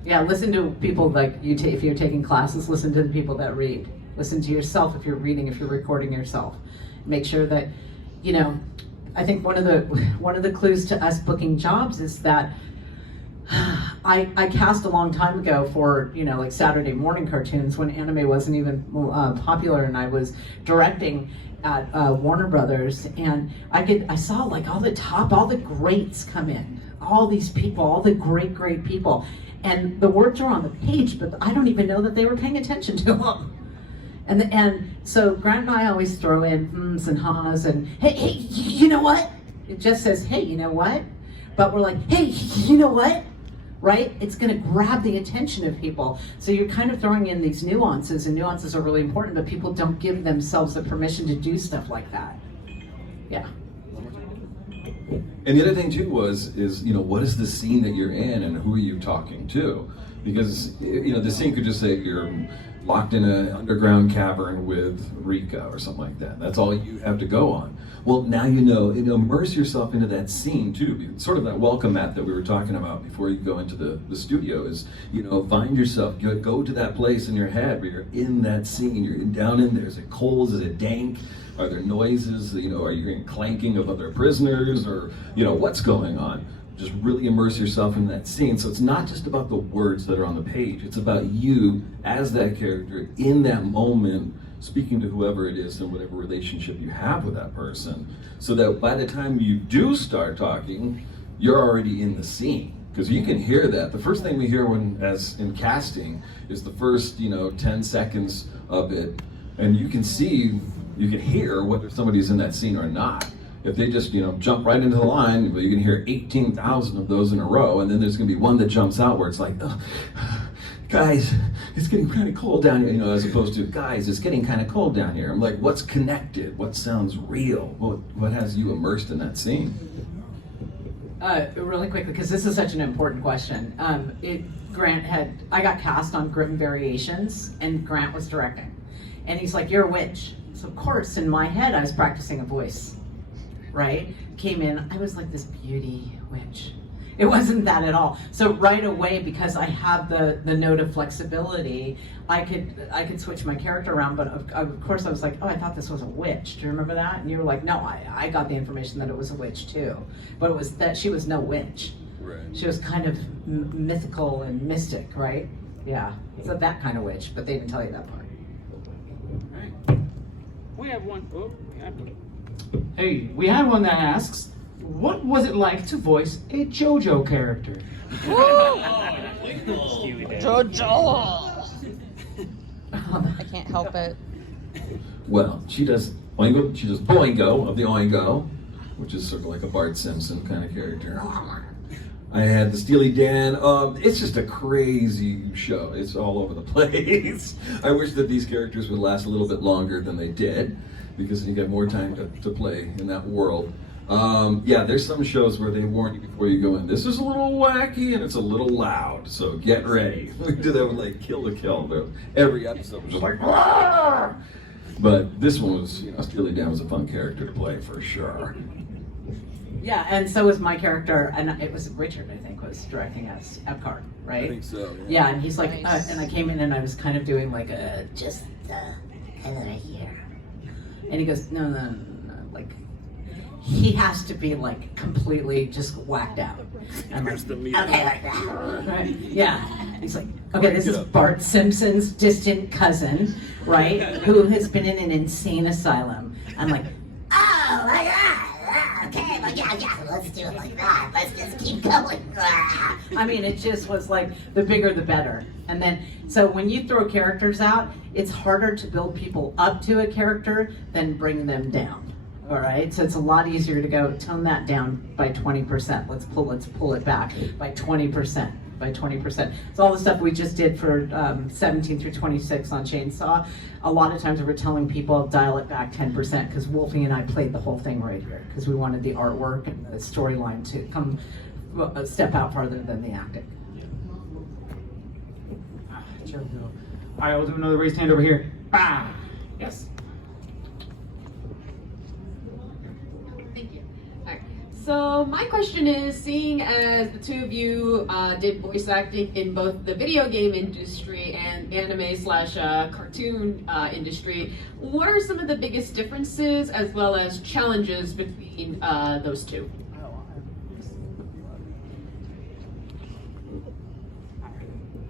Yeah, listen to people like you. If you're taking classes, listen to the people that read. Listen to yourself if you're reading, if you're recording yourself. Make sure that, I think one of the clues to us booking jobs is that I cast a long time ago for like Saturday morning cartoons when anime wasn't even popular, and I was directing at Warner Brothers, and I saw like all the greats come in, all these people, all the great people. And the words are on the page, but I don't even know that they were paying attention to them. And so Grant and I always throw in hms and ha's and, hey, you know what? It just says, hey, you know what? But we're like, hey, you know what? Right? It's gonna grab the attention of people. So you're kind of throwing in these nuances, and nuances are really important, but people don't give themselves the permission to do stuff like that. Yeah. And the other thing too is what is the scene that you're in and who are you talking to? Because, the scene could just say you're locked in an underground cavern with Rika or something like that. That's all you have to go on. Well, now you know, immerse yourself into that scene too. Sort of that welcome mat that we were talking about before you go into the studio is, find yourself, go to that place in your head where you're in that scene, you're down in there. Is it cold? Is it dank? Are there noises? Are you hearing clanking of other prisoners or, what's going on? Just really immerse yourself in that scene. So it's not just about the words that are on the page. It's about you as that character in that moment, speaking to whoever it is and whatever relationship you have with that person. So that by the time you do start talking, you're already in the scene. Because you can hear that. The first thing we hear as in casting is the first, 10 seconds of it. And you can hear whether somebody's in that scene or not. If they just, jump right into the line, you can hear 18,000 of those in a row, and then there's going to be one that jumps out where it's like, oh, guys, it's getting kind of cold down here, as opposed to, guys, it's getting kind of cold down here. I'm like, what's connected? What sounds real? What has you immersed in that scene? Really quickly, because this is such an important question. I got cast on Grim Variations, and Grant was directing. And he's like, you're a witch. So of course, in my head, I was practicing a voice. Right? Came in, I was like this beauty witch. It wasn't that at all. So right away, because I have the note of flexibility, I could switch my character around, but of course I was like, oh, I thought this was a witch. Do you remember that? And you were like, no, I got the information that it was a witch too. But it was that she was no witch. Right. She was kind of mythical and mystic, right? Yeah. So that kind of witch, but they didn't tell you that part. Right. We have one. Oh, yeah. Hey, we had one that asks, what was it like to voice a JoJo character? JoJo! I can't help it. Well, she does Oingo, she does Boingo of the Oingo, which is sort of like a Bart Simpson kind of character. I had the Steely Dan. It's just a crazy show. It's all over the place. I wish that these characters would last a little bit longer than they did, because you get more time to play in that world. There's some shows where they warn you before you go in. This is a little wacky and it's a little loud, so get ready. We do that with like Kill to Kill. Every episode was just like, Aah! But this one was, Steely Dan was a fun character to play for sure. Yeah, and so was my character, and it was Richard, I think, was directing us, Epcot, right? I think so. Yeah, and he's like, Nice. and I came in and I was kind of doing like just kind of right here. And he goes, no, like, he has to be like completely just whacked out. I'm like, okay, like that. Right? Yeah. He's like, okay, this is Bart Simpson's distant cousin, right? Who has been in an insane asylum. I'm like, oh my God, okay, like, yeah, let's do it like that. Let's just keep going. I mean, it just was like, the bigger the better. And then, so when you throw characters out, it's harder to build people up to a character than bring them down. All right, so it's a lot easier to go tone that down by 20%. Let's pull it back by 20%. By 20%. So all the stuff we just did for 17 through 26 on Chainsaw, a lot of times we're telling people dial it back 10% because Wolfie and I played the whole thing right here because we wanted the artwork and the storyline to come a step out farther than the acting. All right, we'll do another raised hand over here. Bah! Yes. Thank you. All right. So my question is, seeing as the two of you did voice acting in both the video game industry and anime/cartoon industry, what are some of the biggest differences as well as challenges between those two?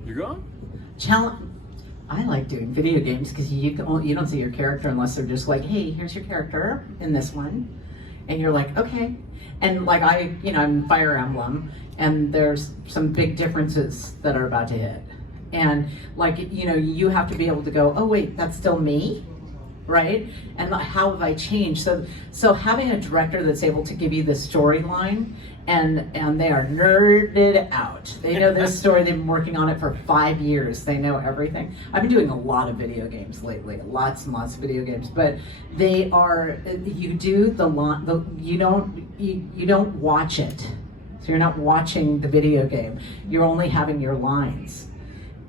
You're gone? I like doing video games because you don't see your character unless they're just like, hey, here's your character in this one. And you're like, okay. And like I'm in Fire Emblem, and there's some big differences that are about to hit. And like, you have to be able to go, oh wait, that's still me, right? And how have I changed? So having a director that's able to give you the storyline, and they are nerded out. They know this story, they've been working on it for 5 years. They know everything. I've been doing a lot of video games lately, lots and lots of video games, but they are, you don't watch it. So you're not watching the video game. You're only having your lines.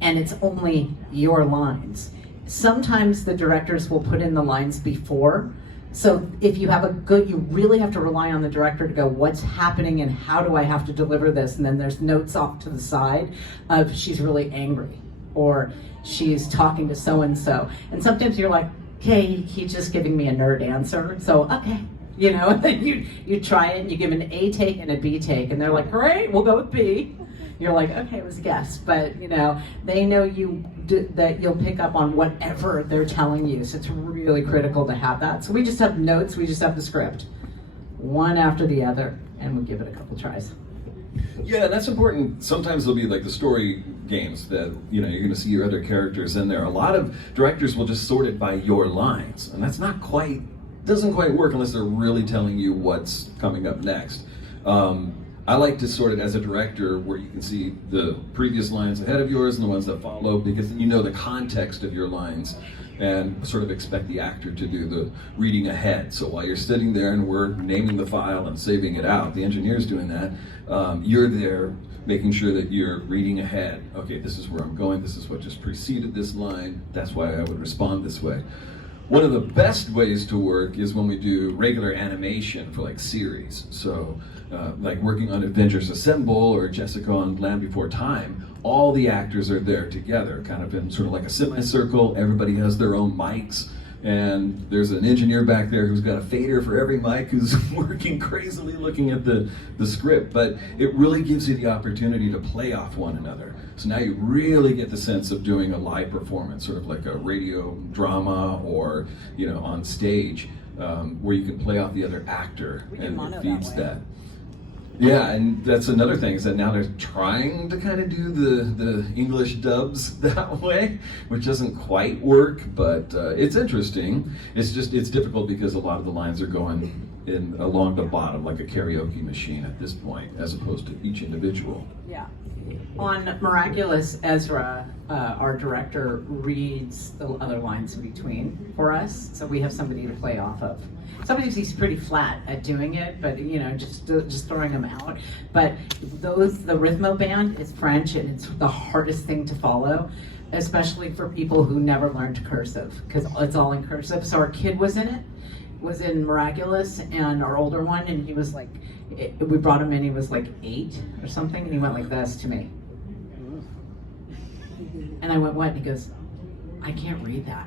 and it's only your lines. Sometimes the directors will put in the lines before. So if you have you really have to rely on the director to go, what's happening and how do I have to deliver this? And then there's notes off to the side of she's really angry or she's talking to so-and-so. And sometimes you're like, okay, he's just giving me a nerd answer. So, okay, you know, you try it and you give an A take and a B take. And they're like, great, we'll go with B. You're like, okay, it was a guess. But, you know, they know that you'll pick up on whatever they're telling you. So it's really critical to have that. So we just have notes, we just have the script, one after the other, and we give it a couple tries. Yeah, that's important. Sometimes there'll be like the story games that, you know, you're going to see your other characters in there. A lot of directors will just sort it by your lines, and that's doesn't quite work unless they're really telling you what's coming up next. I like to sort it as a director where you can see the previous lines ahead of yours and the ones that follow, because then you know the context of your lines and sort of expect the actor to do the reading ahead. So while you're sitting there and we're naming the file and saving it out, the engineer's doing that, you're there making sure that you're reading ahead. Okay, this is where I'm going, this is what just preceded this line, that's why I would respond this way. One of the best ways to work is when we do regular animation for like series. So like working on Avengers Assemble or Jessica on Land Before Time, all the actors are there together, kind of in sort of like a semicircle. Everybody has their own mics, and there's an engineer back there who's got a fader for every mic who's working crazily looking at the script. But it really gives you the opportunity to play off one another. So now you really get the sense of doing a live performance, sort of like a radio drama or, you know, on stage, where you can play off the other actor, and it feeds that. Yeah, and that's another thing, is that now they're trying to kind of do the English dubs that way, which doesn't quite work, but it's interesting. It's difficult because a lot of the lines are going in along the bottom, like a karaoke machine at this point, as opposed to each individual. Yeah. On Miraculous, Ezra, our director, reads the other lines in between for us, so we have somebody to play off of. Sometimes he's pretty flat at doing it, but you know, just throwing them out. But the Rhythmo band is French, and it's the hardest thing to follow, especially for people who never learned cursive, because it's all in cursive. So our kid was in Miraculous, and our older one, and he was like, we brought him in, he was like 8 or something, and he went like this to me. And I went, what? And he goes, I can't read that.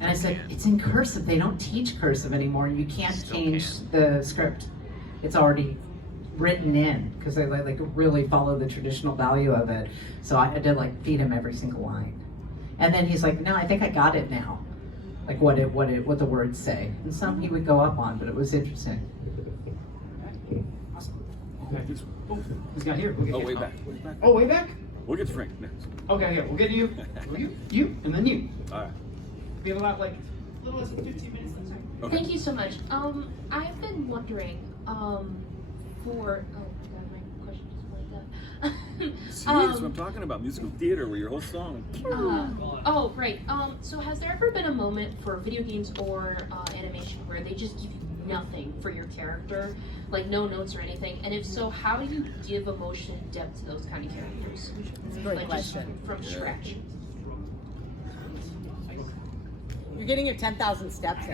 And I said, it's in cursive. They don't teach cursive anymore. You can't change the script. It's already written in, because they like really follow the traditional value of it. So I had to like feed him every single line. And then he's like, no, I think I got it now. Like what the words say. And some he would go up on, but it was interesting. Awesome. Okay. Who's got here? Oh, way back. Oh, way back? We'll get to Frank next. Okay, yeah, we'll get to you. You, and then you. All right. We have about like a little less than 15 minutes. Okay. Thank you so much. I've been wondering, oh my god, my question just blanked out. See, that's what I'm talking about, musical theater, where your whole song. Oh, right. So has there ever been a moment for video games or animation where they just give you nothing for your character, like no notes or anything? And if so, how do you give emotion and depth to those kind of characters? That's a great like question. Just from scratch. You're getting your 10,000 steps in.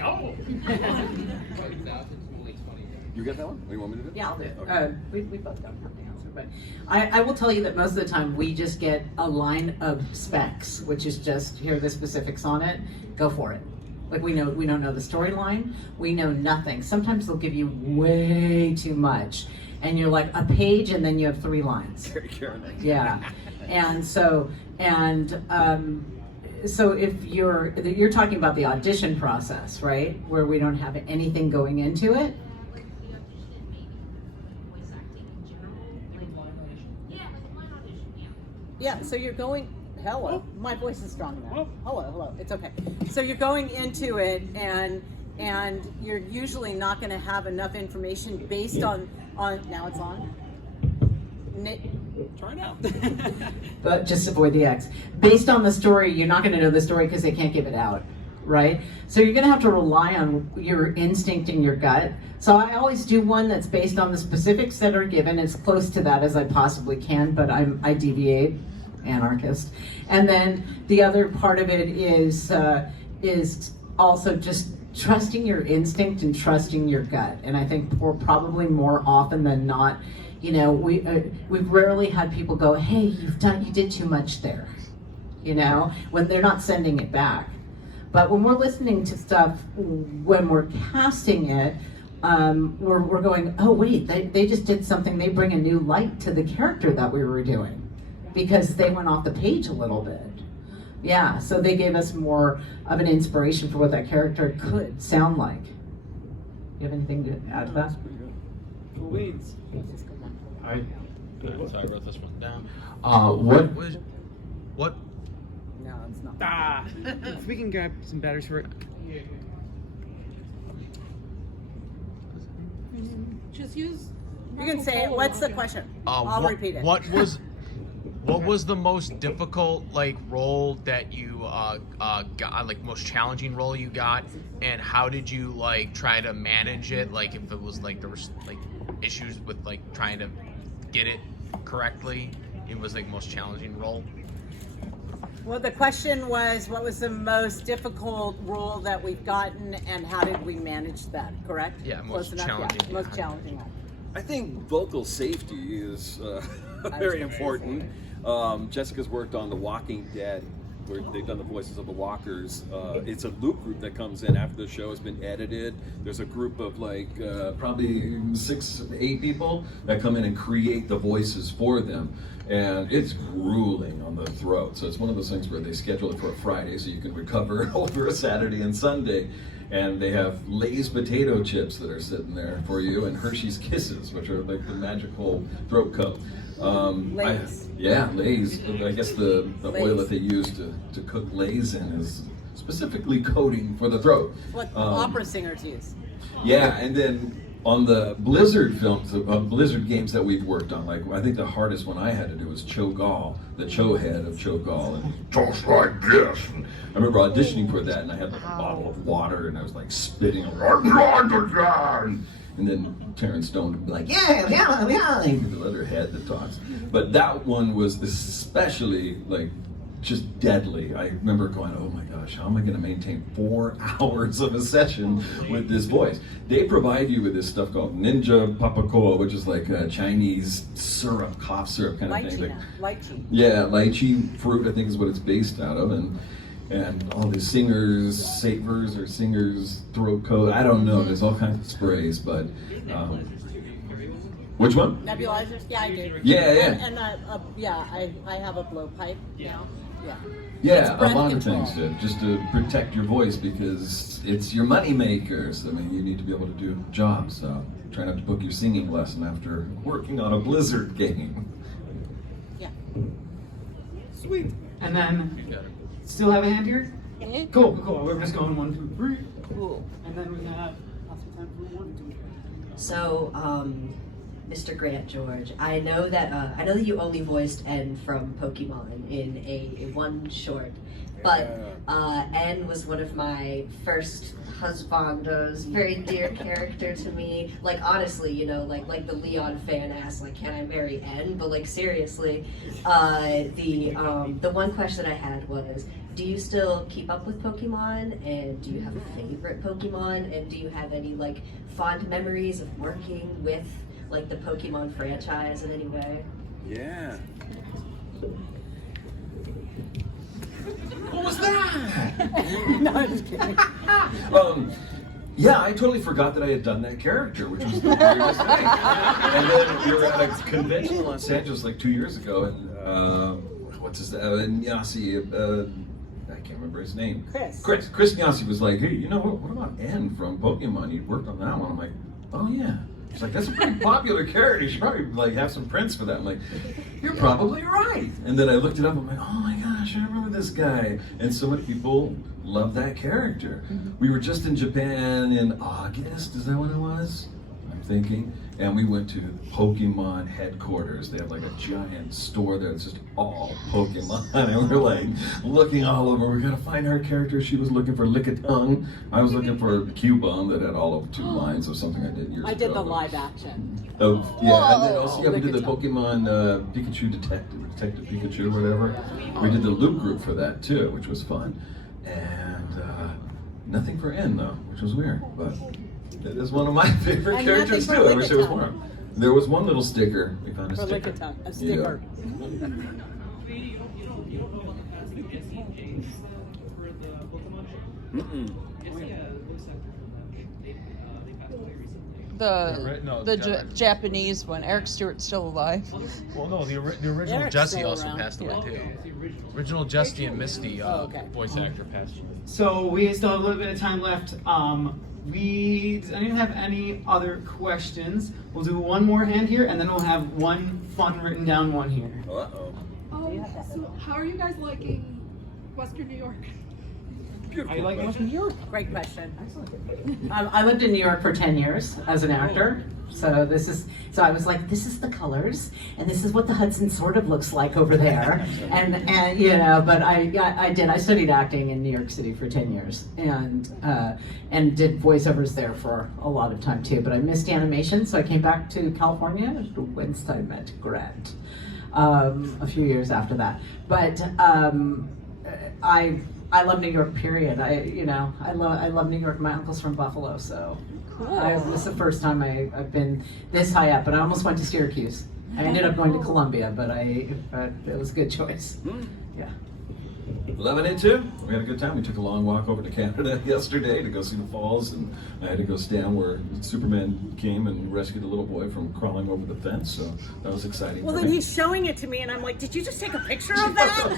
You get that one? Or you want me to do it? Yeah, I'll do it. Okay. We both don't have the answer, but I will tell you that most of the time we just get a line of specs, which is just, here are the specifics on it, go for it. Like we don't know the storyline, we know nothing. Sometimes they'll give you way too much, and you're like a page and then you have 3 lines. Yeah, and so if you're talking about the audition process, right, where we don't have anything going into it. Yeah, so you're going, hello, my voice is strong enough. Hello, it's okay. So you're going into it, and you're usually not going to have enough information based on now it's on. Try it out. But just avoid the X. Based on the story, you're not going to know the story because they can't give it out, right? So you're going to have to rely on your instinct and your gut. So I always do one that's based on the specifics that are given, as close to that as I possibly can, but I deviate anarchist. And then the other part of it is also just trusting your instinct and trusting your gut. And I think probably more often than not, you know, we've rarely had people go, hey, you did too much there, you know, when they're not sending it back. But when we're listening to stuff, when we're casting it, we're going, oh wait, they just did something, they bring a new light to the character that we were doing because they went off the page a little bit. Yeah, so they gave us more of an inspiration for what that character could sound like. You have anything to add to that? Weeds. So I wrote this one down. What? No, it's not. If we can grab some batteries for it. Just use. You can say it. What's the question? I'll repeat it. What was the most difficult role that you got, most challenging role you got, and how did you try to manage it? If it was there was issues with trying to get it correctly, it was most challenging role. Well, the question was, what was the most difficult role that we've gotten, and how did we manage that? Correct? Yeah, most Close enough? challenging. Yeah, most challenging one. I think vocal safety is very important. Jessica's worked on The Walking Dead, where they've done the voices of the walkers. It's a loop group that comes in after the show has been edited. There's a group of probably 6 to 8 people that come in and create the voices for them. And it's grueling on the throat. So it's one of those things where they schedule it for a Friday so you can recover over a Saturday and Sunday. And they have Lay's potato chips that are sitting there for you, and Hershey's Kisses, which are the magical throat coat. Lay's. Lay's. I guess the oil that they use to cook Lay's in is specifically coating for the throat. What opera singers use. Yeah, and then on the Blizzard films, Blizzard games that we've worked on, I think the hardest one I had to do was Cho'Gall, the Cho head of Cho'Gall, and just like this. And I remember auditioning for that, and I had a bottle of water, and I was spitting, and then Terrence Stone would be like, yeah, the other head that talks. But that one was especially just deadly. I remember going, oh my gosh, how am I going to maintain 4 hours of a session with this voice? They provide you with this stuff called Ninja Papakoa, which is a Chinese syrup, cough syrup kind of thing. Lychee. Yeah, lychee fruit, I think is what it's based out of, and all the singers' throat coat. I don't know. There's all kinds of sprays, but which one? Nebulizers? Yeah, I do. Yeah. And I have a blowpipe now. Yeah. Yeah, a lot of things just to protect your voice because it's your money makers. I mean, you need to be able to do jobs. So try not to book your singing lesson after working on a Blizzard game. Yeah. Sweet. And then, still have a hand here? Yeah. Cool. We're just going 1, 2, 3. Cool. And then we have lots of time for 1, 2, 3. So, Mr. Grant George, I know that you only voiced N from Pokemon in a one short, but N was one of my first husbandos, very dear character to me. Honestly, like the Leon fan asked, can I marry N? But seriously, the one question I had was, do you still keep up with Pokemon, and do you have a favorite Pokemon, and do you have any fond memories of working with the Pokemon franchise in any way? Yeah. What was that? No, I'm just kidding. Yeah, I totally forgot that I had done that character, which was the weirdest thing. And then we were at a convention in Los Angeles 2 years ago, and what's his name? Yasi, I can't remember his name. Chris Yasi was like, hey, what about N from Pokemon? You worked on that one. I'm like, oh yeah. She's like, that's a pretty popular character. You should probably have some prints for that. I'm like, you're probably right. And then I looked it up. I'm like, oh my gosh, I remember this guy. And so many people love that character. We were just in Japan in August. Is that when it was? I'm thinking, and we went to Pokemon headquarters. They have like a giant store there that's just all Pokemon, and we're like looking all over. We gotta find our character. She was looking for Lickitung. I was looking for Cubone that had all of 2 lines of something I did years ago. I did the live action. Oh, yeah, and then Whoa. also we did the Pokemon Pikachu Detective Pikachu, whatever. We did the loop group for that too, which was fun. And nothing for N though, which was weird, but it is one of my favorite And characters nothing too. for I wish there was Lickitung. more. There was one little sticker. We found a For sticker. Lickitung, a sticker. The Japanese one. Eric Stewart's still alive. Well, no, the original Eric's Jesse still also around. passed away too. Original Jesse and Misty voice actor passed away. So we still have a little bit of time left. Does anyone have any other questions? We'll do one more hand here, and then we'll have one fun written down one here. Uh-oh. So how are you guys liking Western New York? Are you liking Western New York? Great question. I lived in New York for 10 years as an actor. So I was like, this is the colors, and this is what the Hudson sort of looks like over there, and you know. But I studied acting in New York City for 10 years, and did voiceovers there for a lot of time too. But I missed animation, so I came back to California, whence I met Grant a few years after that. But I love New York. Period. I love New York. My uncle's from Buffalo, so. This is the first time I've been this high up, but I almost went to Syracuse. I ended up going to Columbia, but it was a good choice. Yeah. Loving it too. We had a good time. We took a long walk over to Canada yesterday to go see the falls, and I had to go stand where Superman came and rescued a little boy from crawling over the fence. So that was exciting. Well, for then me. he's showing it to me, and I'm like, did you just take a picture of that?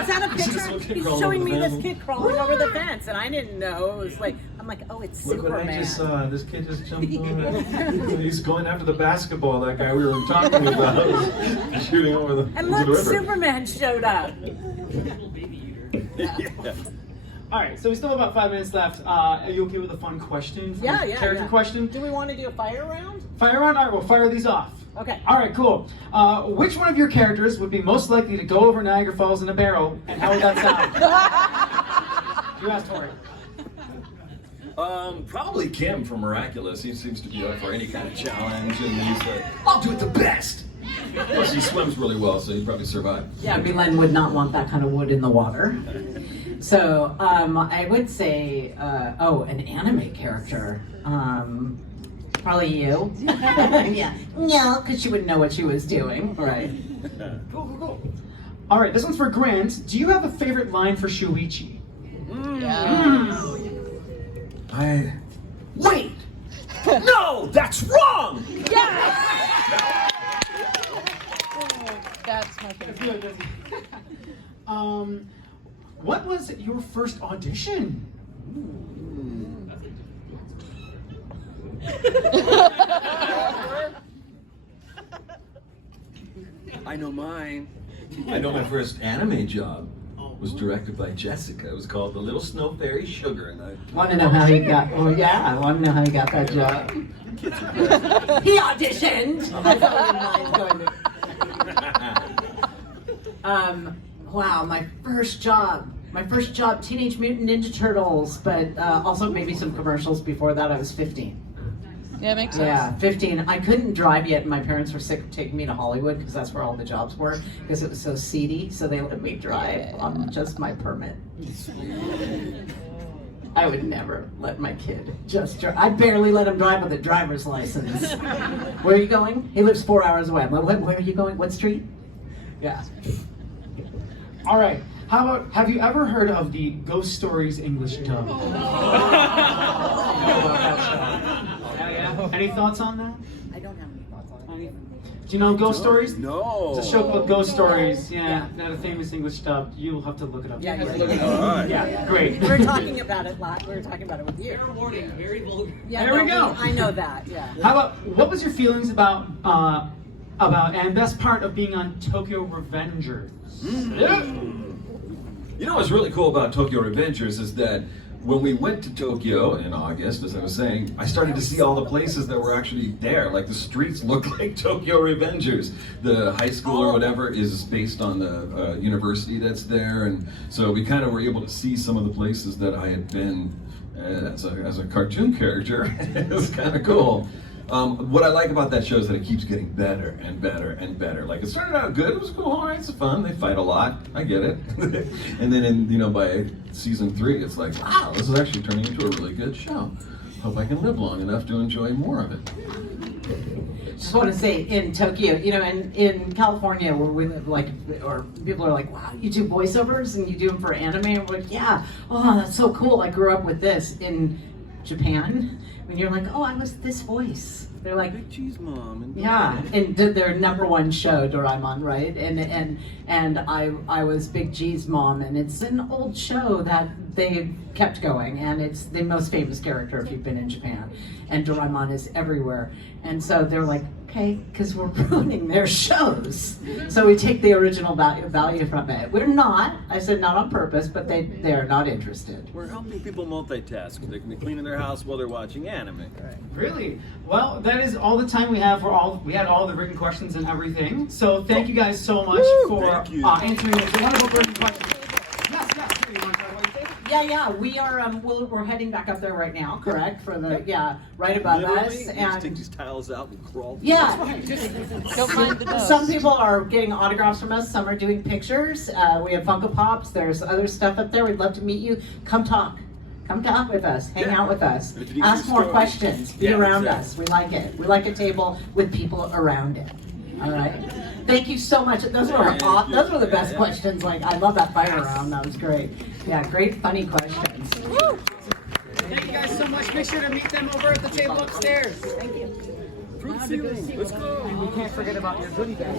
Is that a picture? He's showing me this kid crawling over the fence, and I didn't know. It was like, I'm like, oh, it's Look Superman. what I just saw. This kid just jumped over. He's going after the basketball. That guy we were talking about, shooting over the, And into look, the river. Superman showed up. Yeah. All right, so we still have about 5 minutes left. Are you okay with a fun question? Yeah. Character question? Do we want to do a fire round? Fire round? All right, we'll fire these off. Okay. All right, cool. Which one of your characters would be most likely to go over Niagara Falls in a barrel, and how would that sound? You asked for it. Probably Kim from Miraculous. He seems to be up for any kind of challenge, and he's like, I'll do it the best. Plus, he swims really well, so he'd probably survive. Yeah, Glenn would not want that kind of wood in the water. So I would say, an anime character. Probably you. Yeah. No, because she wouldn't know what she was doing. Right. Cool. All right, this one's for Grant. Do you have a favorite line for Shuichi? Wait! No, that's wrong! That's my favorite. What was your first audition? I know mine. I know my first anime job was directed by Jessica. It was called The Little Snow Fairy Sugar, and I Want to know how he got? Oh yeah, I want to know how he got that job. He auditioned. Wow, my first job, Teenage Mutant Ninja Turtles, but also maybe some commercials before that. I was 15. Yeah, makes sense. Yeah, 15. I couldn't drive yet, and my parents were sick of taking me to Hollywood because that's where all the jobs were, because it was so seedy. So they let me drive on just my permit. I would never let my kid just drive. I barely let him drive with a driver's license. Where are you going? He lives 4 hours away. I'm like, where are you going? What street? Yeah. All right. How about, have you ever heard of the Ghost Stories English dub? Any thoughts on that? I don't have any thoughts on it. Do you know Ghost Stories? No. It's a show called Ghost Stories. Yeah, not a famous English dub. You'll have to look it up. Yeah. Alright. Yeah, great. We were talking about it last. We were talking about it with you. Fair warning, very vulgar. Yeah, There we go. I know that. Yeah. How about, what was your feelings about and best part of being on Tokyo Revengers? You know what's really cool about Tokyo Revengers is that when we went to Tokyo in August, as I was saying, I started to see all the places that were actually there. Like the streets look like Tokyo Revengers. The high school or whatever is based on the university that's there, and so we kind of were able to see some of the places that I had been as a cartoon character. It was kind of cool. What I like about that show is that it keeps getting better and better and better. Like it started out good, it was cool, all right, it's fun. They fight a lot, I get it. And then by season 3, it's like, wow, this is actually turning into a really good show. Hope I can live long enough to enjoy more of it. Just want to say, in Tokyo, in California where we live, or people are like, wow, you do voiceovers and you do them for anime? And we're like, yeah, oh, that's so cool. I grew up with this. In Japan, when you're like, oh, I was this voice. They're like, Big Cheese Mom. And yeah, and their #1 show, Doraemon, right? And I was Big G's mom, and it's an old show that they kept going, and it's the most famous character if you've been in Japan. And Doraemon is everywhere. And so they're like, okay, because we're ruining their shows. So we take the original value from it. We're not, I said not on purpose, but they're not interested. We're helping people multitask. They can be cleaning their house while they're watching anime. Really? Well, that is all the time we have we had all the written questions and everything. So thank you guys so much for answering those wonderful written questions. Yes, sure, you want to talk about your favorite? Yeah, we are. We're heading back up there right now. Correct for the right above us. You just take these tiles out and crawl. Yeah. Go find the notes. Some people are getting autographs from us. Some are doing pictures. We have Funko Pops. There's other stuff up there. We'd love to meet you. Come talk. Come talk with us. Hang out with us. Ask more questions. Be around us. We like it. We like a table with people around it. All right. Thank you so much. Those were the best questions. Like, I love that fire round. That was great. Yeah, great funny questions. Thank you guys so much. Make sure to meet them over at the table upstairs. Thank you. Fruit ceiling. Let's go. And we can't forget about your goodie bag.